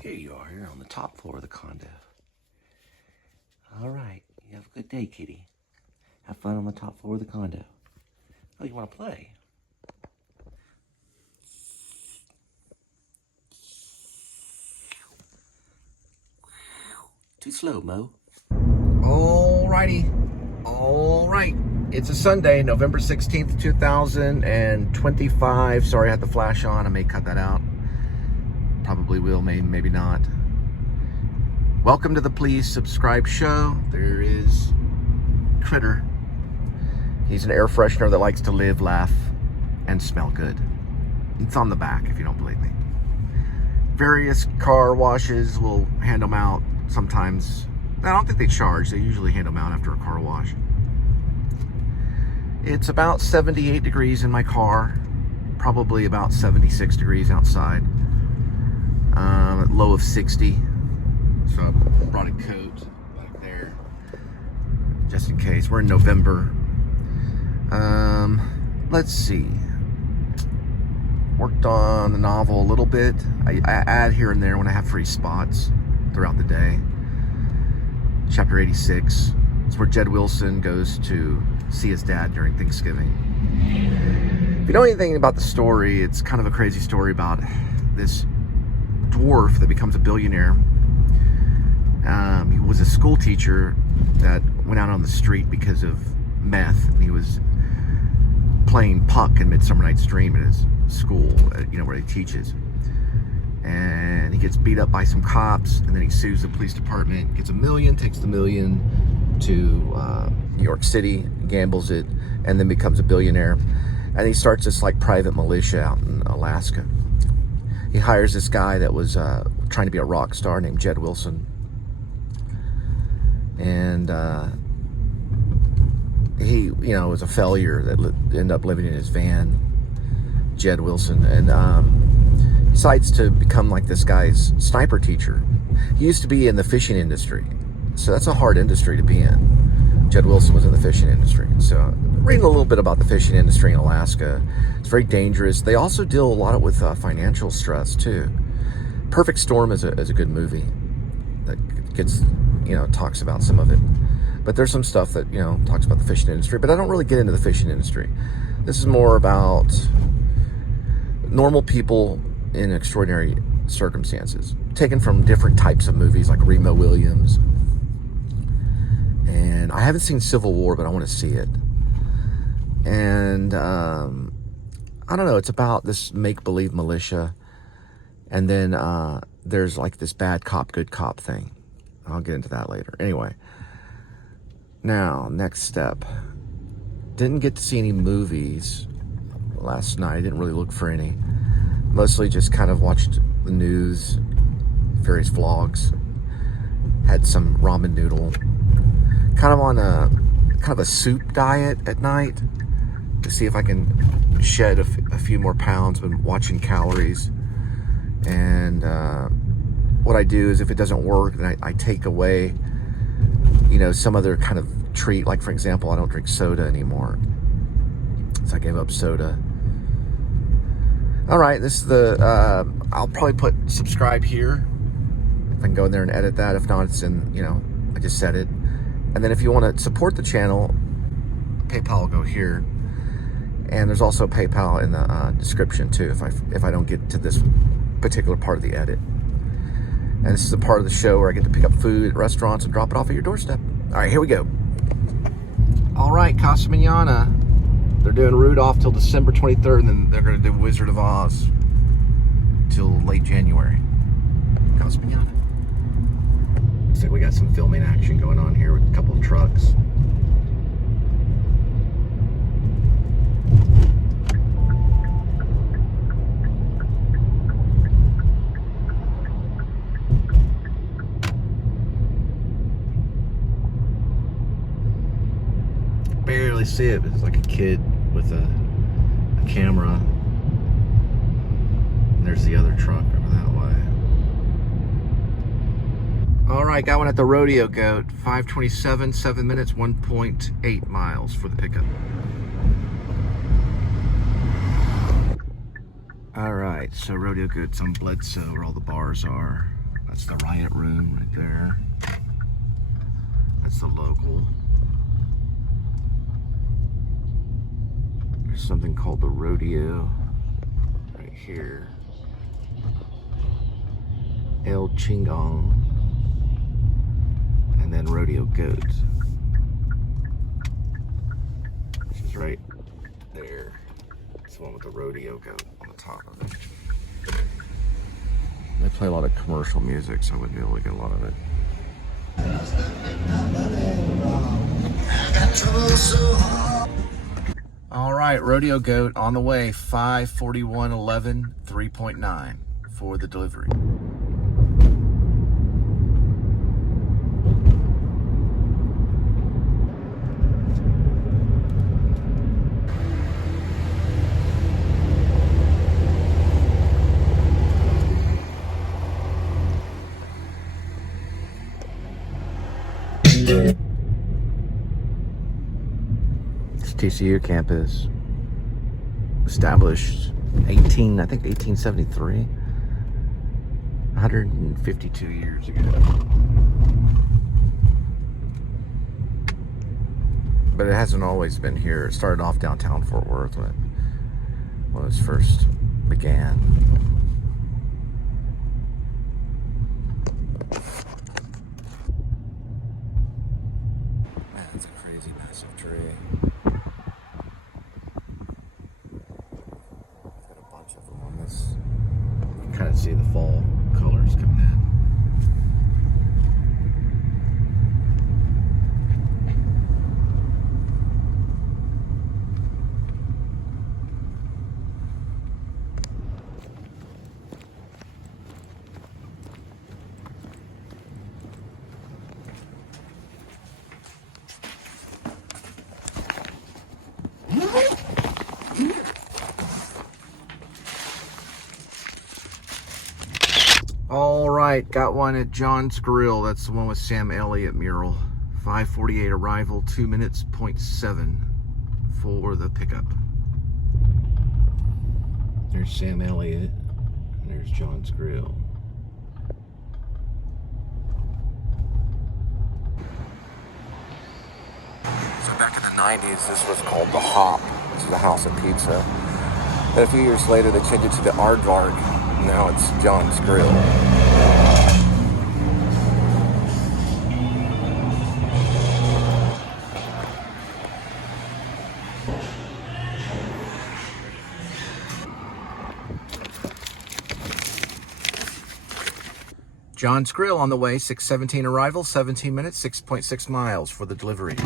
Here you are, here on the top floor of the condo. All right, you have a good day, kitty. Have fun on the top floor of the condo. Oh, you want to play? Too slow, Mo. Alrighty. All right. It's a Sunday, November 16th, 2025. Sorry I had the flash on. I may cut that out. Probably will, maybe not. Welcome to the Please Subscribe show. There is Critter. He's an air freshener that likes to live, laugh, and smell good. It's on the back if you don't believe me. Various car washes will hand them out sometimes. I don't think they charge. They usually hand them out after a car wash. It's about 78 degrees in my car. Probably about 76 degrees outside. Low of 60. So I brought a coat back there just in case. We're in November. Let's see. Worked on the novel a little bit. I add here and there when I have free spots throughout the day. Chapter 86. It's where Jed Wilson goes to see his dad during Thanksgiving. If you know anything about the story, it's kind of a crazy story about this dwarf that becomes a billionaire. He was a school teacher that went out on the street because of meth, and he was playing puck in Midsummer Night's Dream at his school, where he teaches. And he gets beat up by some cops, and then he sues the police department, gets $1 million, takes the $1 million to New York City, gambles it, and then becomes a billionaire. And he starts this like private militia out in Alaska. He hires this guy that was trying to be a rock star named Jed Wilson. And he, was a failure that ended up living in his van, Jed Wilson, and decides to become like this guy's sniper teacher. He used to be in the fishing industry, so that's a hard industry to be in. Jed Wilson was in the fishing industry, so reading a little bit about the fishing industry in Alaska. It's very dangerous. They also deal a lot with financial stress too. Perfect Storm is a good movie that gets, talks about some of it. But there's some stuff that, talks about the fishing industry, but I don't really get into the fishing industry. This is more about normal people in extraordinary circumstances, taken from different types of movies like Remo Williams. And I haven't seen Civil War, but I want to see it. And I don't know, it's about this make-believe militia. And then there's like this bad cop, good cop thing. I'll get into that later. Anyway, now, next step. Didn't get to see any movies last night. I didn't really look for any. Mostly just kind of watched the news, various vlogs. Had some ramen noodle. Kind of on a soup diet at night to see if I can shed a few more pounds. Been watching calories. And what I do is if it doesn't work, then I take away, some other kind of treat. Like, for example, I don't drink soda anymore. So I gave up soda. All right, this is I'll probably put subscribe here. If I can go in there and edit that. If not, it's in, I just said it. And then if you want to support the channel, PayPal will go here. And there's also PayPal in the description too, if I don't get to this particular part of the edit. And this is a part of the show where I get to pick up food at restaurants and drop it off at your doorstep. All right, here we go. All right, Casa Mañana. They're doing Rudolph till December 23rd, and then they're going to do Wizard of Oz till late January. Casa Mañana. Looks like we got some filming action going on here with a couple of trucks. Barely see it, but it's like a kid with a camera. And there's the other truck over that way. All right, got one at the Rodeo Goat. 5:27, 7 minutes, 1.8 miles for the pickup. All right, so Rodeo Goat's on Bledsoe, where all the bars are. That's the Riot Room right there. That's the local. There's something called the Rodeo right here. El Chingong. And then Rodeo Goat, which is right there. It's the one with the Rodeo Goat on the top of it. They play a lot of commercial music, so I wouldn't be able to get a lot of it. All right, Rodeo Goat on the way, 5/41/11, 3.9 for the delivery. It's TCU campus, established I think 1873, 152 years ago. But it hasn't always been here. It started off downtown Fort Worth when it was first began. Man, it's a crazy massive tree. Got a bunch of them on this. You can kind of see the fall colors coming in. All right, got one at John's Grill. That's the one with Sam Elliott mural. 5:48 arrival, 2 minutes, 0.7 for the pickup. There's Sam Elliott, and there's John's Grill. So back in the 90s, this was called the Hop. This is the House of Pizza. But a few years later, they changed it to the Aardvark. Now it's John's Grill. John's Grill on the way, 6:17 arrival, 17 minutes, 6.6 miles for the delivery.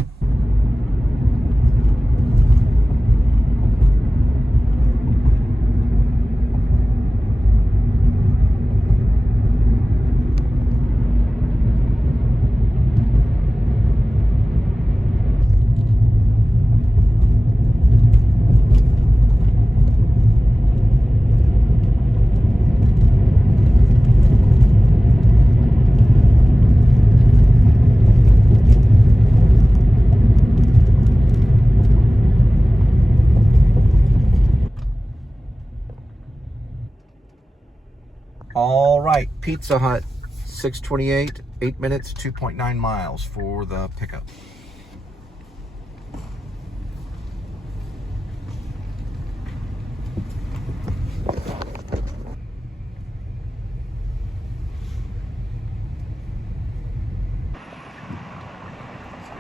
All right, Pizza Hut, 6:28, 8 minutes, 2.9 miles for the pickup.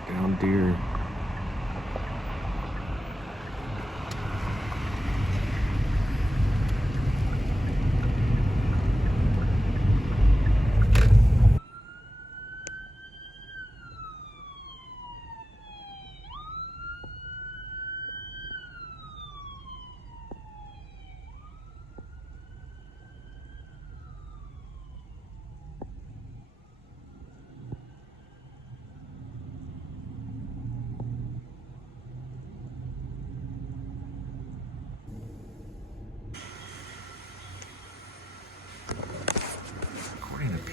Down deer.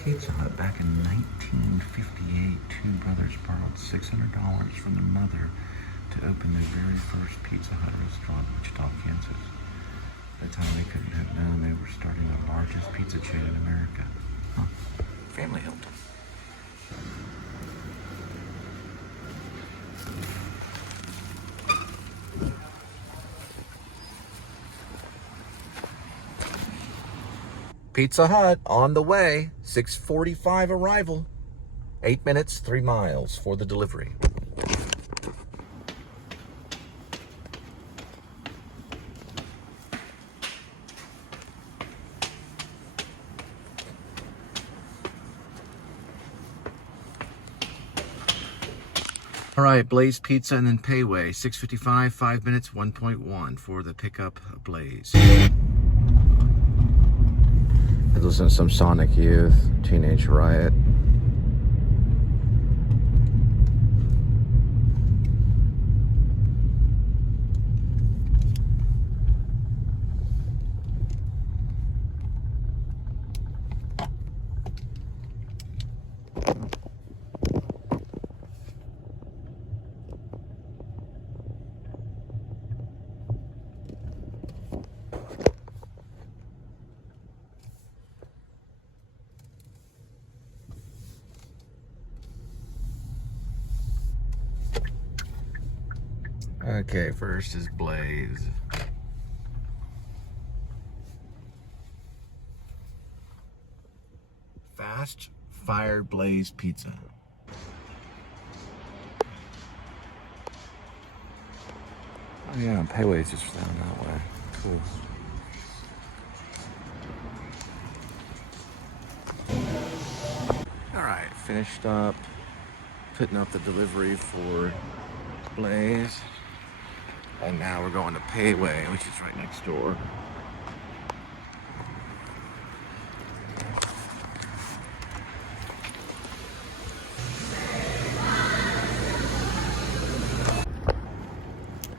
Pizza Hut back in 1958, two brothers borrowed $600 from their mother to open their very first Pizza Hut restaurant in Wichita, Kansas. At the time, they couldn't have known they were starting the largest pizza chain in America. Huh. family helped. Pizza Hut on the way. 6:45 arrival. 8 minutes, 3 miles for the delivery. All right, Blaze Pizza and then Payway. 6:55, 5 minutes, 1.1 for the pickup of Blaze. I listen to some Sonic Youth, Teenage Riot. Okay, first is Blaze. Fast Fire Blaze Pizza. Oh yeah, Payway's just down that way. Cool. All right, finished up putting up the delivery for Blaze. And now we're going to Payway, which is right next door.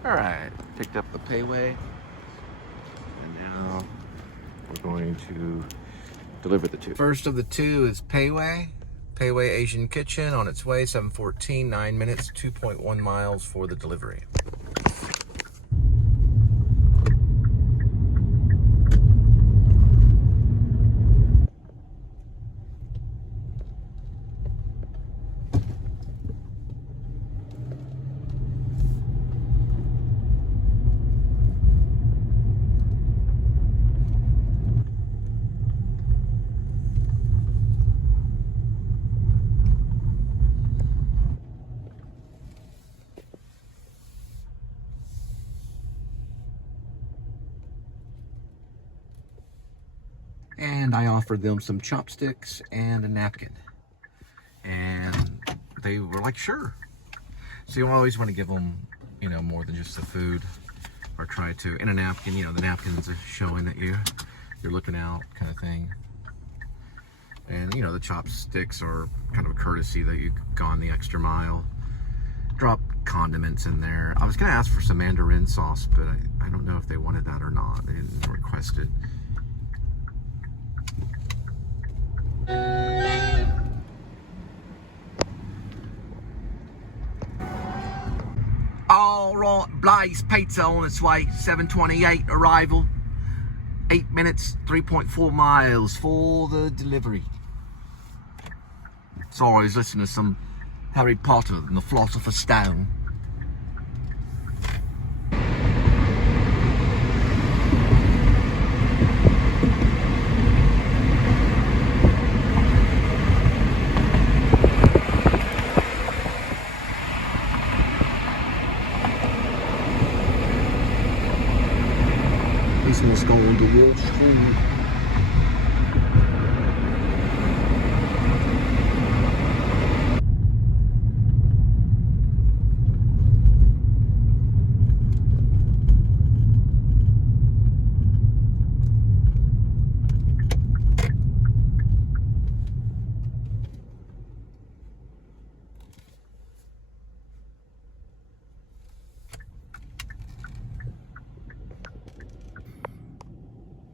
All right, picked up the Payway. And now we're going to deliver the two. First of the two is Payway. Payway Asian Kitchen on its way, 7:14, 9 minutes, 2.1 miles for the delivery. And I offered them some chopsticks and a napkin. And they were like, sure. So you always want to give them, you know, more than just the food, or try to, in a napkin, you know, the napkin's showing that you're looking out kind of thing. And, you know, the chopsticks are kind of a courtesy that you've gone the extra mile. Drop condiments in there. I was going to ask for some mandarin sauce, but I don't know if they wanted that or not. They didn't request it. All right, Blaze Pizza on its way, 7:28 arrival, 8 minutes, 3.4 miles for the delivery. Sorry, I was listening to some Harry Potter and the Philosopher's Stone. Let's go on to Wall Street.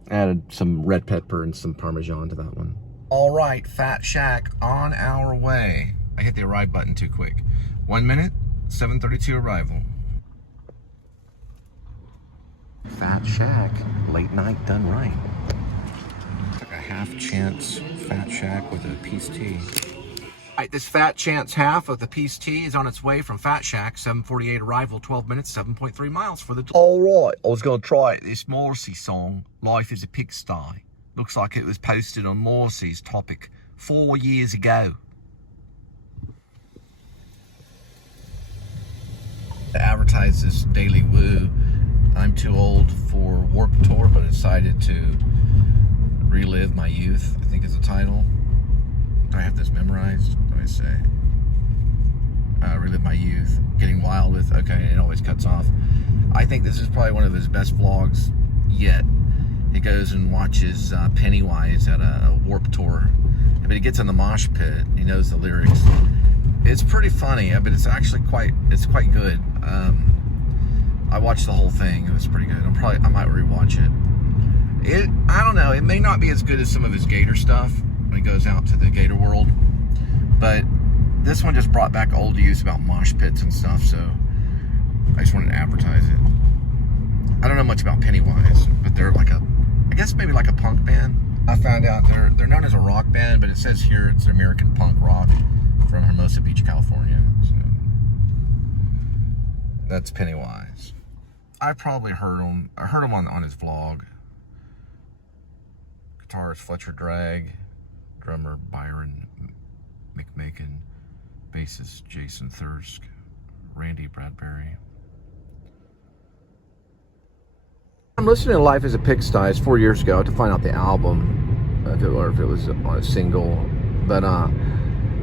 Added some red pepper and some Parmesan to that one. All right, Fat Shack on our way. I hit the arrive button too quick. 1 minute, 7:32 arrival. Fat Shack, late night done right. Took a half chance Fat Shack with a piece tea. All right, this Fat Chance half of the piece tea is on its way from Fat Shack. 7:48 arrival, 12 minutes, 7.3 miles for the... All right, I was going to try this Morrissey song, Life is a Pigsty. Looks like it was posted on Morrissey's topic 4 years ago. To advertise this Daily Woo, I'm too old for Warped Tour, but I decided to relive my youth, I think is the title. Do I have this memorized? Let me say. Relive my youth. Getting wild with, okay, it always cuts off. I think this is probably one of his best vlogs yet. He goes and watches Pennywise at a Warped Tour. But he gets in the mosh pit. He knows the lyrics. It's pretty funny, but it's actually quite good. I watched the whole thing. It was pretty good. I might rewatch it. I don't know. It may not be as good as some of his Gator stuff when he goes out to the Gator world, but this one just brought back old use about mosh pits and stuff. So I just wanted to advertise it. I don't know much about Pennywise, but they're like I guess maybe like a punk band. I found out they're known as a rock band, but it says here it's American punk rock from Hermosa Beach, California. So that's Pennywise. I probably heard him. I heard him on his vlog. Guitarist Fletcher Dragg, drummer Byron McMakin, bassist Jason Thirsk, Randy Bradbury. I'm listening to Life is a Pigsty. It's 4 years ago to find out the album, or if it was on a single. But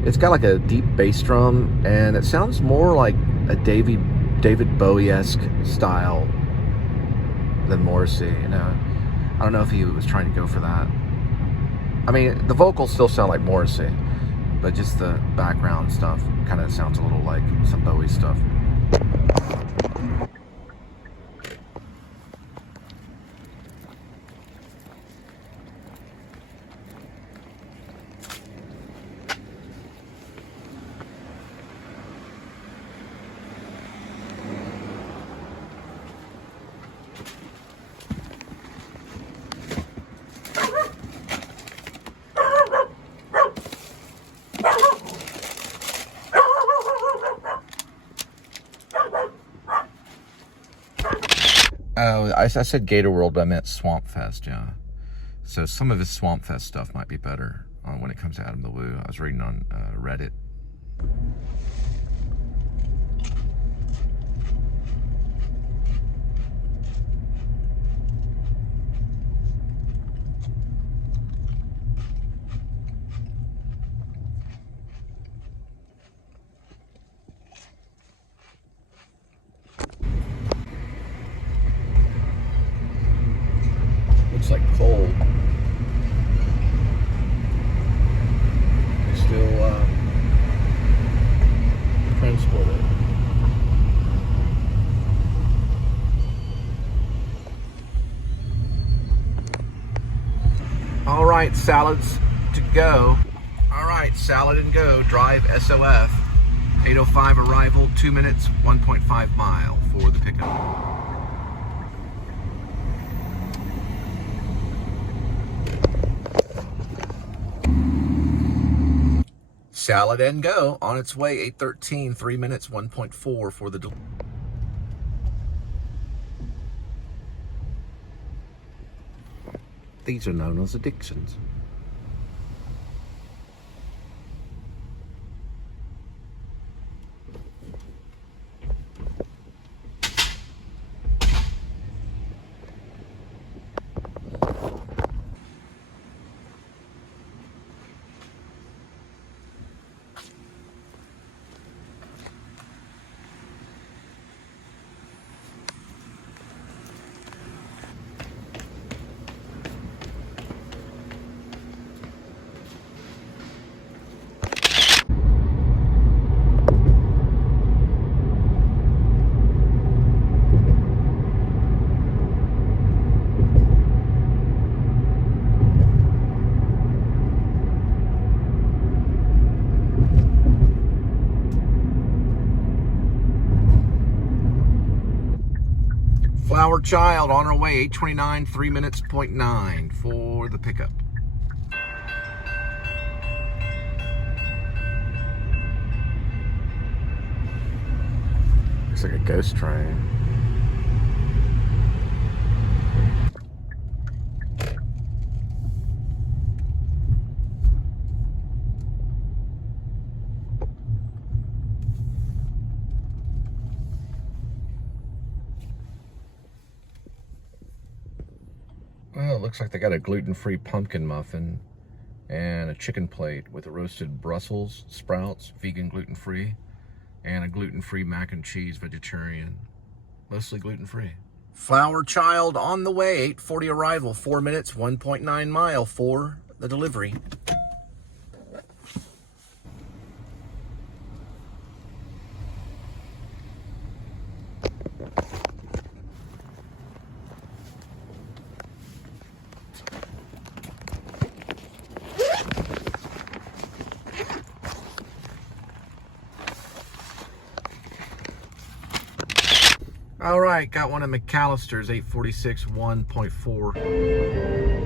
it's got like a deep bass drum, and it sounds more like a David Bowie-esque style than Morrissey. You know, I don't know if he was trying to go for that. I mean, the vocals still sound like Morrissey, but just the background stuff kind of sounds a little like some Bowie stuff. Oh, I said Gator World, but I meant Swamp Fest, yeah. So some of his Swamp Fest stuff might be better when it comes to Adam the Woo. I was reading on Reddit. Looks like Cole is still transported. All right, salads to go. All right, salad and go. Drive SOF. 8:05 arrival, 2 minutes, 1.5 mile for the pickup. Salad and go on its way, 8:13, 3 minutes, 1.4 for the delivery. These are known as addictions. Flower Child on our way, 8:29, 3 minutes, 0.9 for the pickup. Looks like a ghost train. Well, it looks like they got a gluten-free pumpkin muffin and a chicken plate with a roasted Brussels sprouts, vegan gluten-free, and a gluten-free mac and cheese, vegetarian, mostly gluten-free. Flower Child on the way, 8:40 arrival, 4 minutes, 1.9 mile for the delivery. All right, got one at McAllister's, 846, 1.4.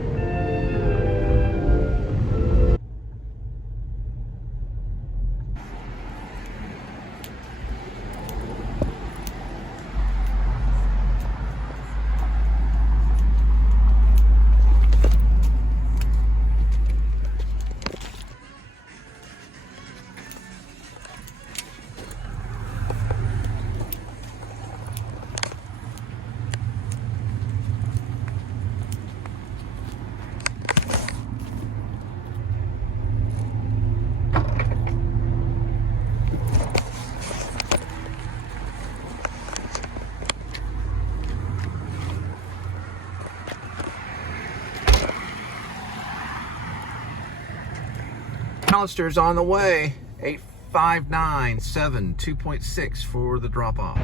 McAllister's on the way, 8597, 2.6 for the drop-off.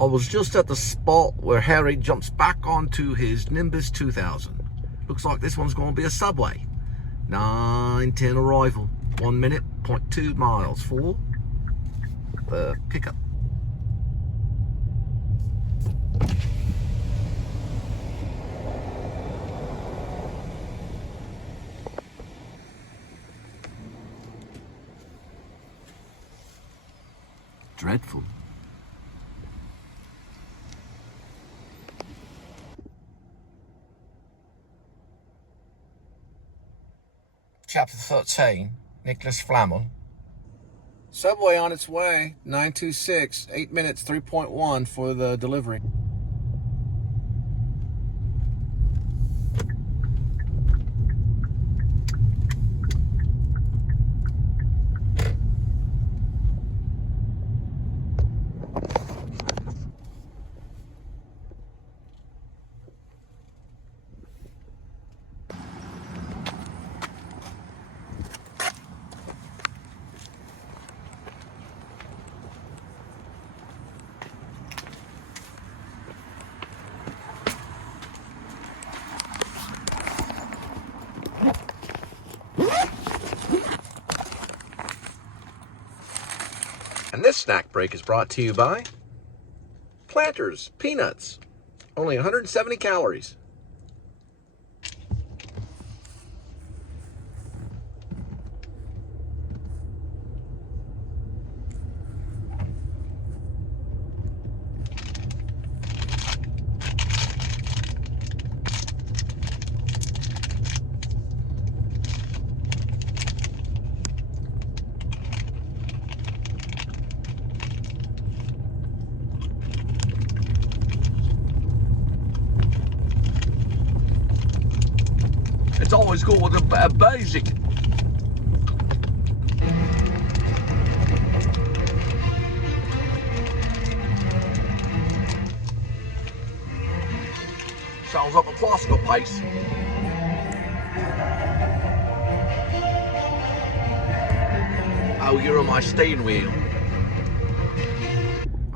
I was just at the spot where Harry jumps back onto his Nimbus 2000. Looks like this one's going to be a Subway. 9:10 arrival, 1 minute, 0.2 miles for the pickup. Dreadful. Chapter 13, Nicholas Flamel. Subway on its way, 926, 8 minutes, 3.1 for the delivery. And this snack break is brought to you by Planters Peanuts. Only 170 calories. It's always good with a basic. Sounds like a classical pace. Oh, you're on my steering wheel.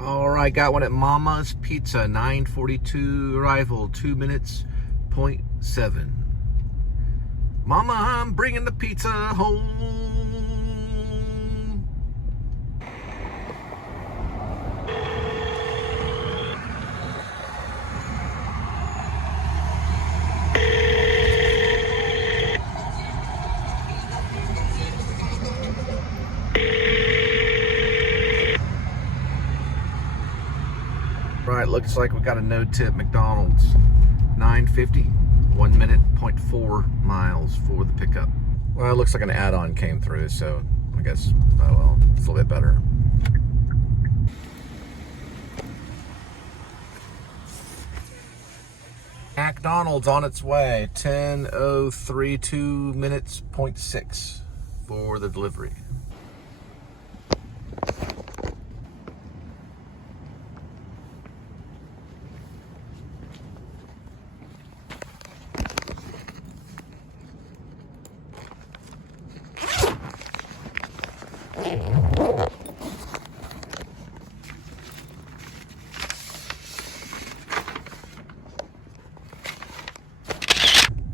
All right, got one at Mama's Pizza, 9:42 arrival, 2 minutes, 0.7. Mama, I'm bringing the pizza home. Right, looks like we got a no-tip McDonald's. 9:50, 1 minute, 0.4 miles for the pickup. Well, it looks like an add-on came through, so I guess, oh well, it's a little bit better. McDonald's on its way, 10:03, 2 minutes, 0.6 for the delivery.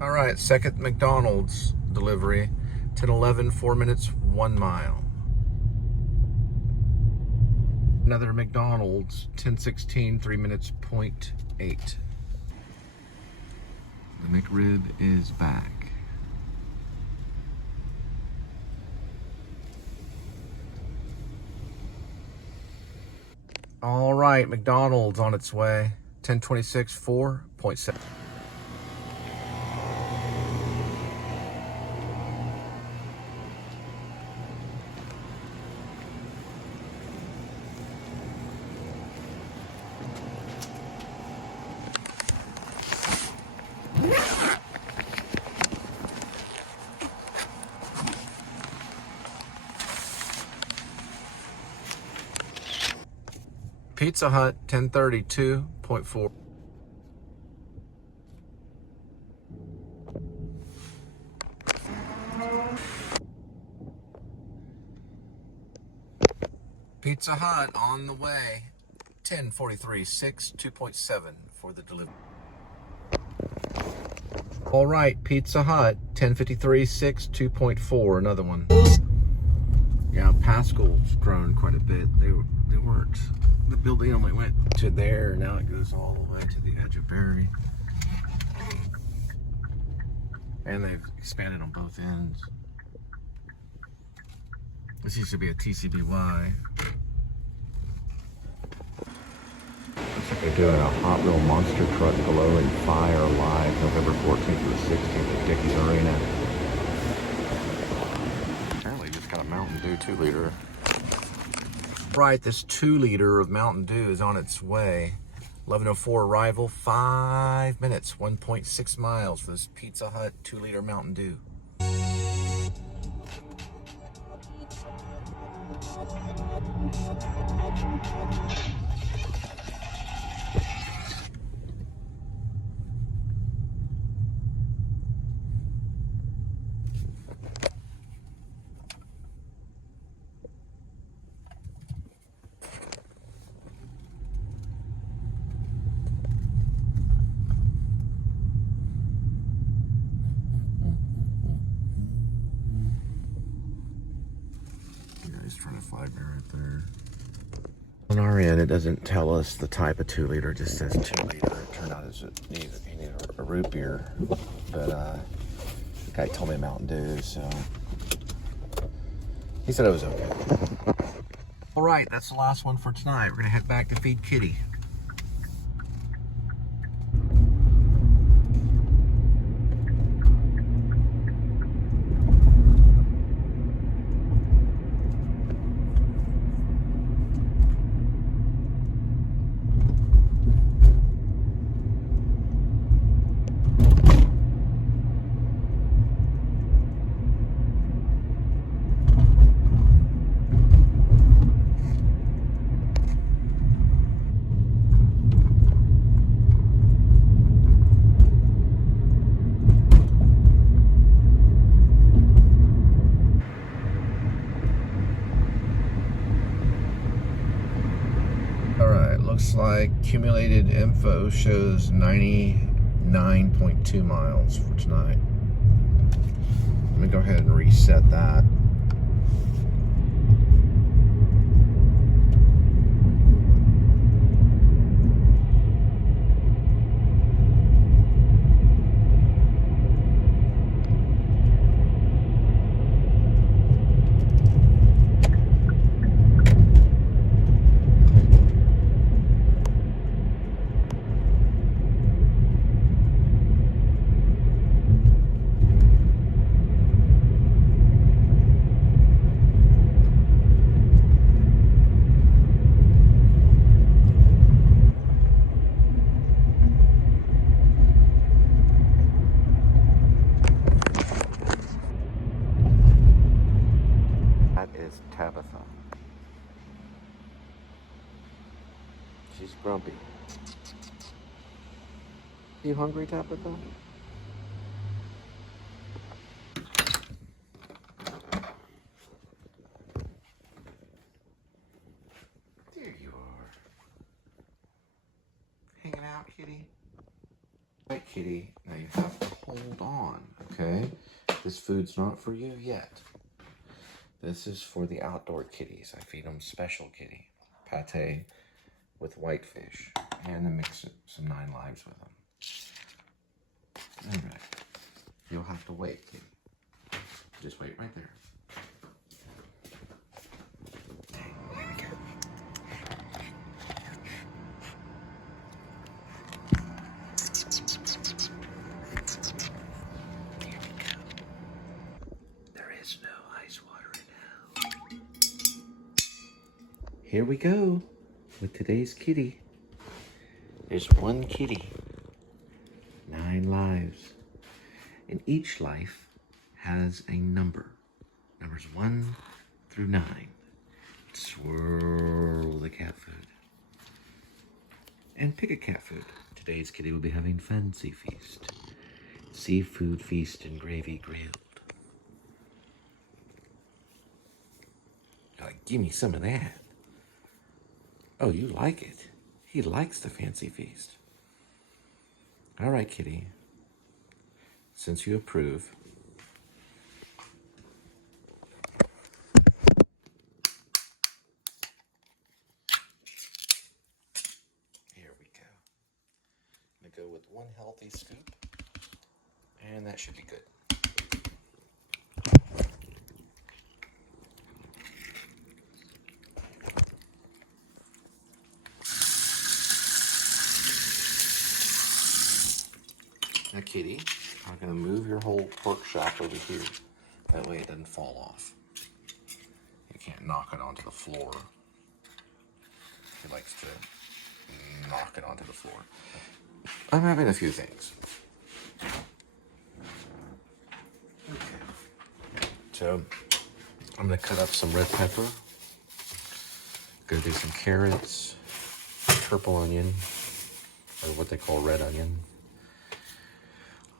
All right, second McDonald's delivery, 10:11, 4 minutes, 1 mile. Another McDonald's, 10:16, 3 minutes, 0.8. The McRib is back. All right, McDonald's on its way, 10:26, 4.7. Pizza Hut, 10:32.4. Pizza Hut on the way, 10:43.6, 2.7 for the delivery. All right, Pizza Hut, 10:53.6, 2.4, another one. Yeah, Pascal's grown quite a bit. They weren't. The building only went to there, now it goes all the way to the edge of Barry. And they've expanded on both ends. This used to be a TCBY. Looks like they're doing a Hot Wheel Monster Truck Glowing Fire live November 14th to the 16th at Dickies Arena. Apparently just got a Mountain Dew 2-liter. Right, this 2-liter of Mountain Dew is on its way. 11:04 arrival, 5 minutes, 1.6 miles for this Pizza Hut 2-liter Mountain Dew. Trying to find me right there. On our end, it doesn't tell us the type of 2-liter, it just says 2-liter. It turned out he needed a root beer, but the guy told me Mountain Dew, so he said it was okay. All right, that's the last one for tonight. We're gonna head back to feed Kitty. looks like accumulated info shows 99.2 miles for tonight. Let me go ahead and reset that. Tabitha. She's grumpy. You hungry, Tabitha? There you are. Hanging out, kitty. Right, kitty. Now you have to hold on, okay? This food's not for you yet. This is for the outdoor kitties. I feed them special kitty pate with whitefish, and then mix some 9 lives with them. All right. You'll have to wait, kitty. Just wait right there. Here we go. Here we go. There is no ice water now. Here we go with today's kitty. There's one kitty, 9 lives, and each life has a number. Numbers 1 through 9. Swirl the cat food. And pick a cat food. Today's kitty will be having fancy feast. Seafood feast and gravy grilled. Like, give me some of that. Oh, you like it. He likes the fancy feast. All right, kitty. Since you approve, here we go. I'm gonna go with 1 healthy scoop, and that should be good. Now, kitty, I'm going to move your whole pork chop over here. That way it doesn't fall off. You can't knock it onto the floor. He likes to knock it onto the floor. I'm having a few things. Okay. So, I'm going to cut up some red pepper. Gonna do some carrots, purple onion, or what they call red onion.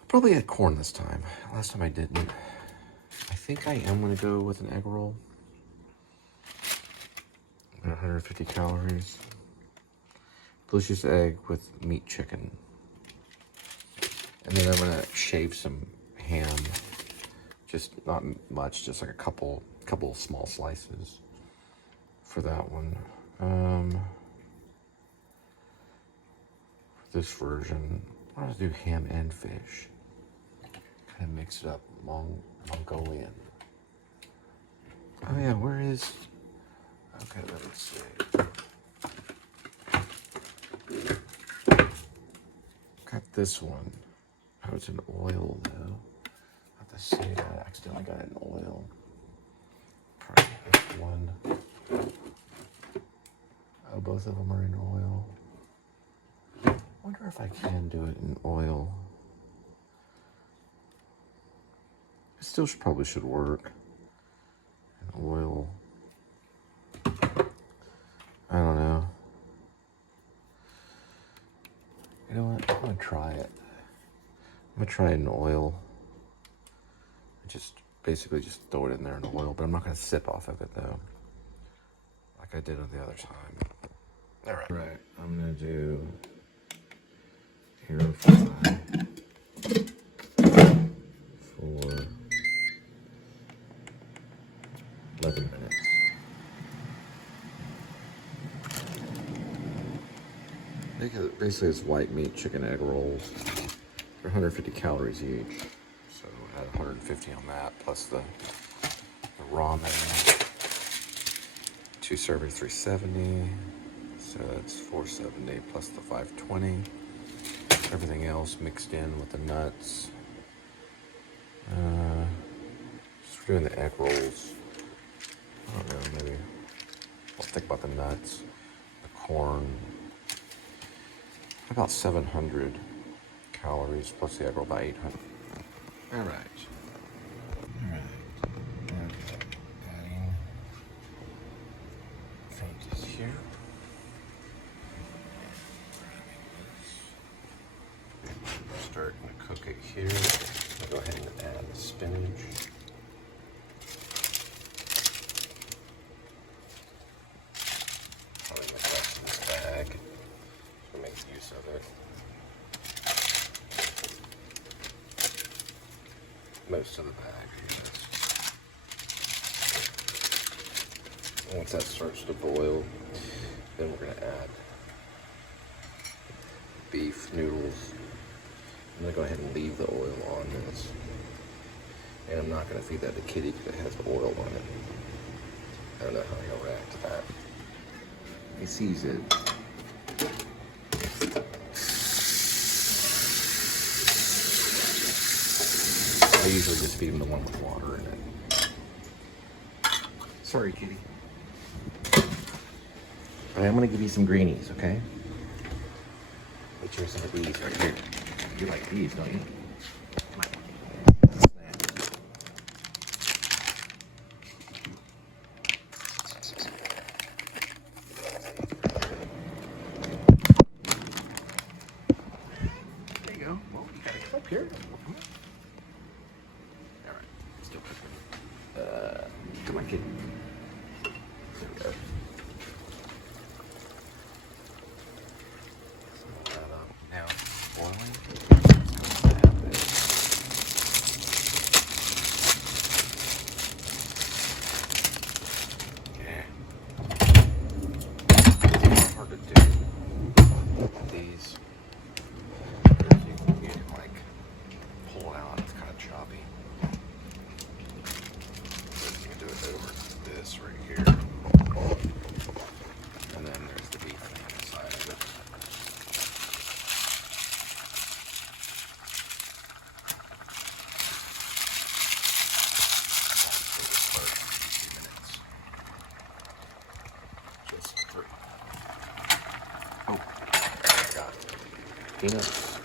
Probably had corn this time. Last time I didn't. I think I am going to go with an egg roll. About 150 calories. Delicious egg with meat chicken. And then I'm going to shave some ham. Just not much, just like a couple small slices for that one. For this version, I'll just do ham and fish. Kind of mix it up, Mongolian. Oh yeah, where is? Okay, let me see. Got this one. Oh, it's in oil though. I have to say that I accidentally got it in oil. Probably one. Oh, both of them are in oil. I wonder if I can do it in oil. It still probably should work. In oil. I don't know. You know what? I'm gonna try it. I'm gonna try it in oil. Basically just throw it in there in oil, but I'm not gonna sip off of it though. Like I did on the other time. Alright, I'm gonna do hero fry for 11 minutes. Basically, it's white meat chicken egg rolls. They're 150 calories each, so add 150 on that, plus the ramen. 2 servings, 370. So that's 470 plus the 520. Everything else mixed in with the nuts. Just doing the egg rolls. I don't know, maybe I'll think about the nuts, the corn. About 700 calories plus the egg roll about 800. All right. Adding Veggies here. Start to cook it here. I'll go ahead and add the spinach. Probably make that in this bag. So make use of it. Most of the bag. Yes. Once that starts to boil, then we're going to add beef noodles. I'm going to go ahead and leave the oil on this. And I'm not going to feed that to Kitty because it has oil on it. I don't know how he'll react to that. He sees it. I usually just feed him the one with water in it. Sorry, Kitty. All right, I'm going to give you some greenies, okay? Make sure some of these right here. You like these, don't you? Come on. There you go. Well, you got a cup here. All right. Still cooking. Come on, kid. There we go. Now boiling. Okay. Hard to do these. You can like pull it out. It's kind of choppy. You can do it over this right here. And then there's the beef on the other side of it. Just 3. Oh, got it. Peanuts.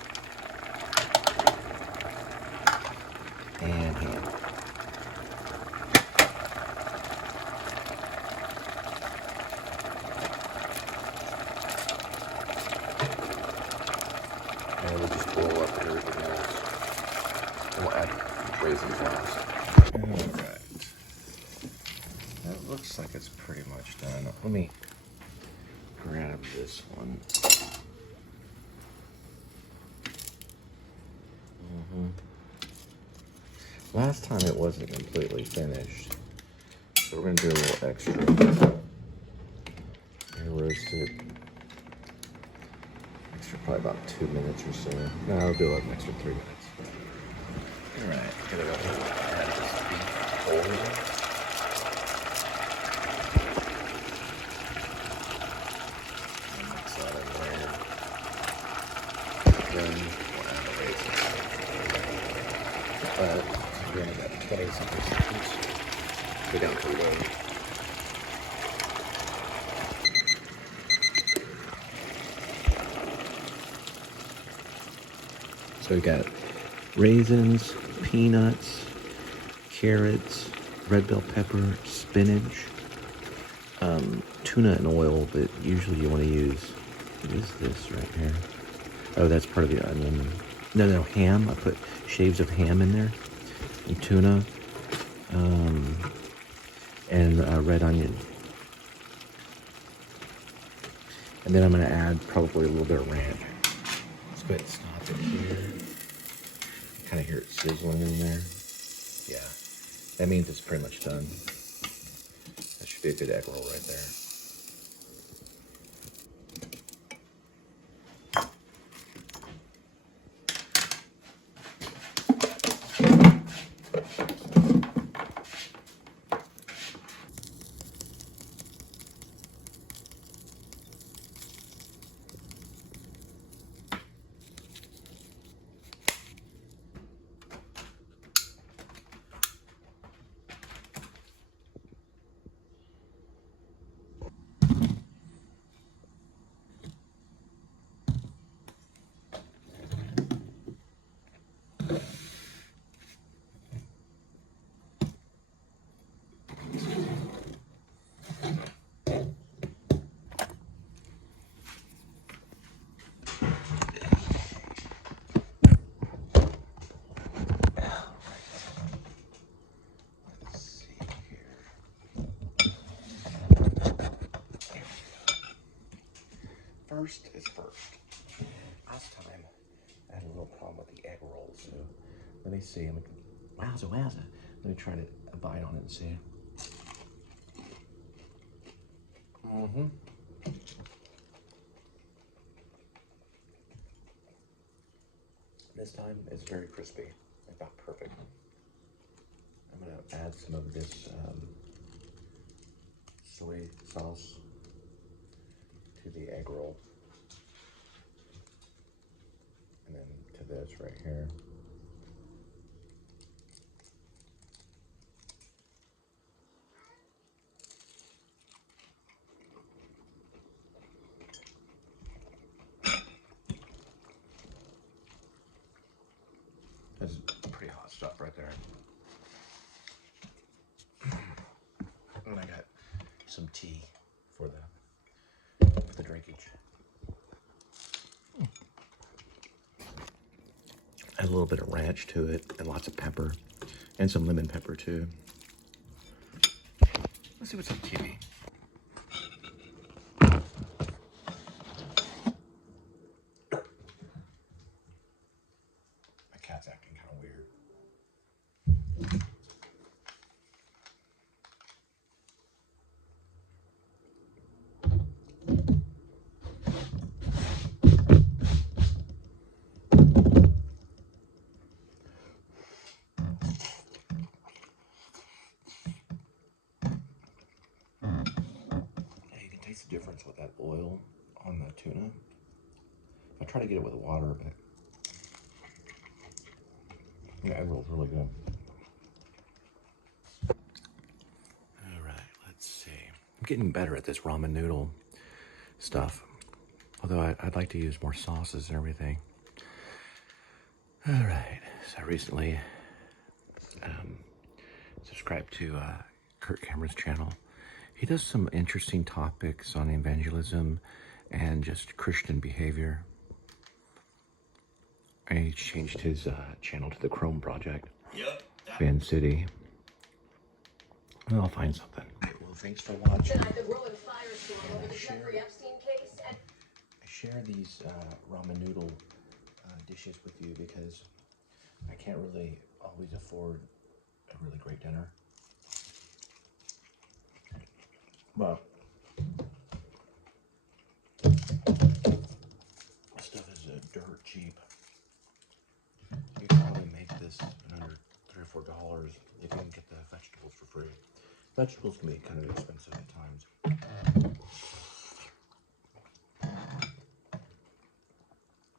And ham. And we'll just boil up everything else. And we'll add raisins last. Alright. That looks like it's pretty much done. Let me grab this one. Last time it wasn't completely finished, so we're going to do a little extra. Roast it. Extra probably about 2 minutes or so. No, I'll do like an extra 3 minutes. Alright, get it over. Add this beef over. Mix that in there. Then we'll add the raisins. We're going to get 20 something seconds. Go down to low. So we got raisins, peanuts, carrots, red bell pepper, spinach, tuna and oil, but usually you want to use, what is this right here? Oh, that's part of the onion. No, ham. I put shaves of ham in there, and tuna, and red onion. And then I'm going to add probably a little bit of ranch. Let's go ahead and stop it here. Kind of hear it sizzling in there. Yeah, that means it's pretty much done. That should be a good egg roll right there. First is first. Last time I had a little problem with the egg roll, so let me see. Wowza, wowza. Let me try to bite on it and see. Mm-hmm. This time it's very crispy, about perfect. I'm gonna add some of this soy sauce to the egg roll. And then to this right here. That's pretty hot stuff right there. And I got some tea for the drinkage. Add a little bit of ranch to it and lots of pepper and some lemon pepper too. Let's see what's on TV. My cat's acting kind of weird. You can taste the difference with that oil on the tuna. I try to get it with water, but the egg roll's really good. All right, let's see. I'm getting better at this ramen noodle stuff, although I'd like to use more sauces and everything. All right, so I recently subscribed to Kurt Cameron's channel. He does some interesting topics on evangelism and just Christian behavior. And he changed his channel to the Chrome Project. Yep. Fan City. Well, I'll find something. Well, thanks for watching. I share these ramen noodle dishes with you because I can't really always afford a really great dinner. But stuff is dirt cheap. You can probably make this in under $3 or $4 if you can get the vegetables for free. Vegetables can be kind of expensive at times.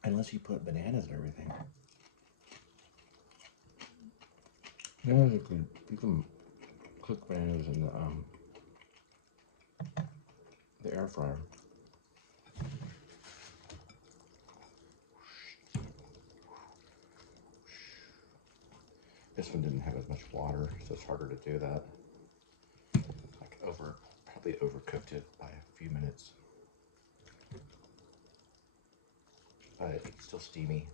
Unless you put bananas and everything. Yeah, you can cook bananas in the air fryer. This one didn't have as much water, so it's harder to do that. Probably overcooked it by a few minutes. But it's still steamy.